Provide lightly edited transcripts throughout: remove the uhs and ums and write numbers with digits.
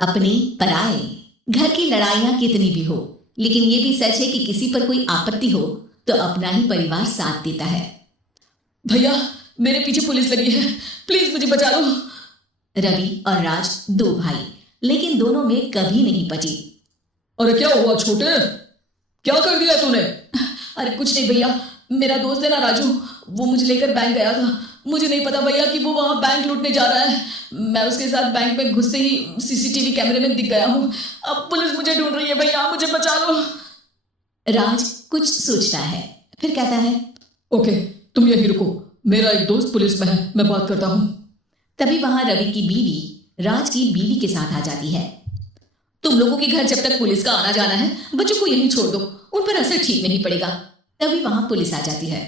अपने पराए। घर की लड़ाइयां कितनी भी हो, लेकिन ये भी सच है कि किसी पर कोई आपत्ति हो तो अपना ही परिवार साथ देता है। भैया, मेरे पीछे पुलिस लगी है, प्लीज मुझे बचा लो। रवि और राज दो भाई, लेकिन दोनों में कभी नहीं पटी। अरे क्या हुआ छोटे, क्या कर दिया तूने? अरे कुछ नहीं भैया, मेरा दोस्त है ना राजू, वो मुझे लेकर बैंक गया था। मुझे नहीं पता भैया कि वो वहां बैंक लूटने जा रहा है। मैं उसके साथ बैंक में घुसते ही सीसीटीवी कैमरे में दिख गया हूँ। अब पुलिस मुझे ढूंढ रही है भैया, मुझे बचा लो। राज कुछ सोचता है, फिर कहता है, ओके तुम यहीं रुको, मेरा एक दोस्त पुलिस में है, मैं बात करता हूँ। तभी वहां रवि की बीवी राज की बीवी के साथ आ जाती है। तुम लोगों के घर जब तक पुलिस का आना जाना है, बच्चों को यहीं छोड़ दो, उन पर असर ठीक नहीं पड़ेगा। तभी वहां पुलिस आ जाती है।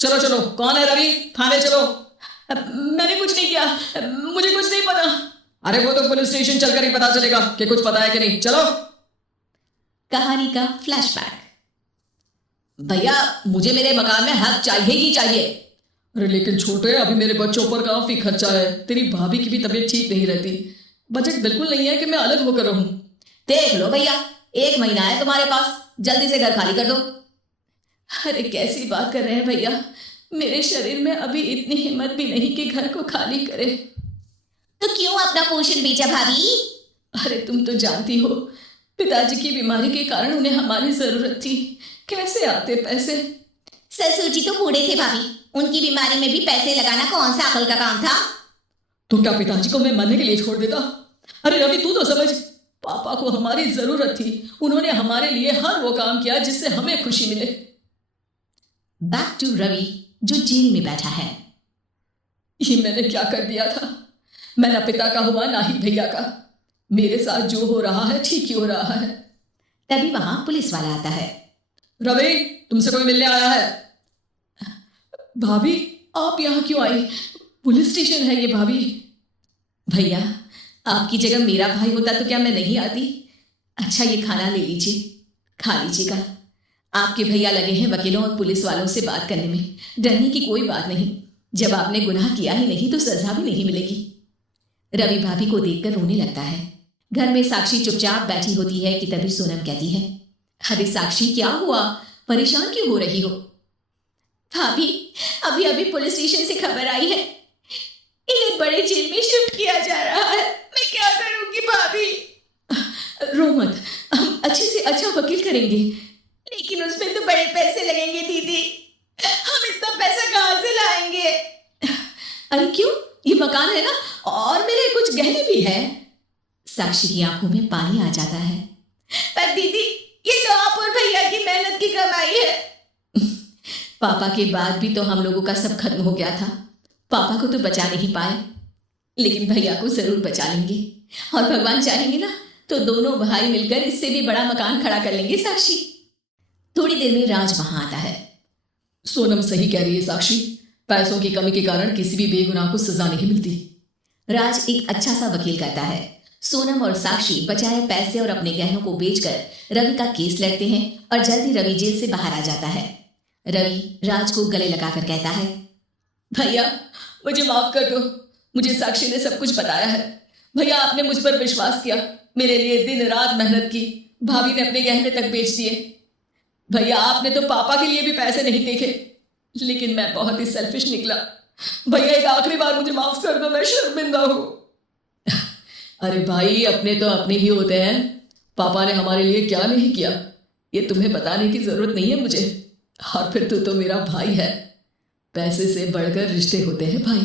चलो चलो, कौन है रवि, थाने चलो। मैंने कुछ नहीं किया, मुझे कुछ नहीं पता। अरे वो तो पुलिस स्टेशन चलकर ही पता चलेगा कि कुछ पता है कि नहीं, चलो। कहानी का फ्लैशबैक। भैया मुझे मेरे मकान में हक चाहिए ही चाहिए। अरे लेकिन छोटे, अभी मेरे बच्चों पर काफी खर्चा है, तेरी भाभी की भी तबीयत ठीक नहीं रहती, बजट बिल्कुल नहीं है कि मैं अलग होकर रहूं। देख लो भैया, 1 महीना है तुम्हारे पास, जल्दी से घर खाली कर दो। अरे कैसी बात कर रहे हैं भैया, मेरे शरीर में अभी इतनी हिम्मत भी नहीं कि घर को खाली करे। तो क्यों अपना पोषण बेचा भाभी? अरे तुम तो जानती हो, पिताजी की बीमारी के कारण उन्हें हमारी जरूरत थी, कैसे आते पैसे। ससुर जी तो बूढ़े थे भाभी, उनकी बीमारी में भी पैसे लगाना कौन सा अकल का काम था? तो क्या पिताजी को मैं मरने के लिए छोड़ देता? अरे रवि तू तो समझ, पापा को हमारी जरूरत थी, उन्होंने हमारे लिए हर वो काम किया जिससे हमें खुशी मिले। बैक टू रवि जो जेल में बैठा है। ये मैंने क्या कर दिया था? मैं ना पिता का हुआ ना ही भैया का, मेरे साथ जो हो रहा है ठीक ही हो रहा है। तभी वहां पुलिस वाला आता है। रवि तुमसे कोई मिलने आया है। भाभी आप यहाँ क्यों आई? पुलिस स्टेशन है ये भाभी। भैया आपकी जगह मेरा भाई होता तो क्या मैं नहीं आती? अच्छा ये खाना ले लीजिए, खा लीजिएगा। आपके भैया लगे हैं वकीलों और पुलिस वालों से बात करने में, डरने की कोई बात नहीं, जब आपने गुनाह किया ही नहीं तो सजा भी नहीं मिलेगी। रवि भाभी को देखकर रोने लगता है। घर में साक्षी चुपचाप बैठी होती है कि तभी सोनम कहती है, अरे साक्षी क्या हुआ, परेशान क्यों हो रही हो? भाभी अभी अभी पुलिस स्टेशन से खबर आई है, इन्हें बड़े जेल में शिफ्ट किया जा रहा है, मैं क्या करूंगी भाभी? रो मत, हम अच्छे से अच्छा वकील करेंगे। लेकिन उसमें तो बड़े पैसे लगेंगे दीदी, हम इतना पैसा कहां से लाएंगे? अरे क्यों, ये मकान है ना, और मेरे कुछ गहने भी है। साक्षी की आंखों में पानी आ जाता है। पर दीदी ये तो आप और भैया की मेहनत की कमाई है। पापा के बाद भी तो हम लोगों का सब खत्म हो गया था, पापा को तो बचा नहीं पाए, लेकिन भैया को जरूर बचा लेंगे, और भगवान चाहेंगे ना तो दोनों भाई मिलकर इससे भी बड़ा मकान खड़ा कर लेंगे। साक्षी। थोड़ी देर में राज वहां आता है। सोनम सही कह रही है साक्षी, पैसों की कमी के कारण किसी भी बेगुनाह को सजा नहीं मिलती। राज एक अच्छा सा वकील करता है। सोनम और साक्षी बचाए पैसे और अपने गहनों को बेचकर रवि का केस लड़ते हैं और जल्दी रवि जेल से बाहर आ जाता है। रवि राज को गले लगाकर कहता है, भैया मुझे माफ कर दो, मुझे साक्षी ने सब कुछ बताया है। भैया आपने मुझ पर विश्वास किया, मेरे लिए दिन रात मेहनत की, भाभी ने अपने गहने तक बेच दिए। भैया आपने तो पापा के लिए भी पैसे नहीं देखे, लेकिन मैं बहुत ही सेल्फिश निकला। भैया एक आखिरी बार मुझे माफ कर दो, मैं शर्मिंदा हूं। अरे भाई अपने तो अपने ही होते हैं, पापा ने हमारे लिए क्या नहीं किया ये तुम्हें बताने की जरूरत नहीं है मुझे, और फिर तू तो मेरा भाई है, पैसे से बढ़कर रिश्ते होते हैं भाई।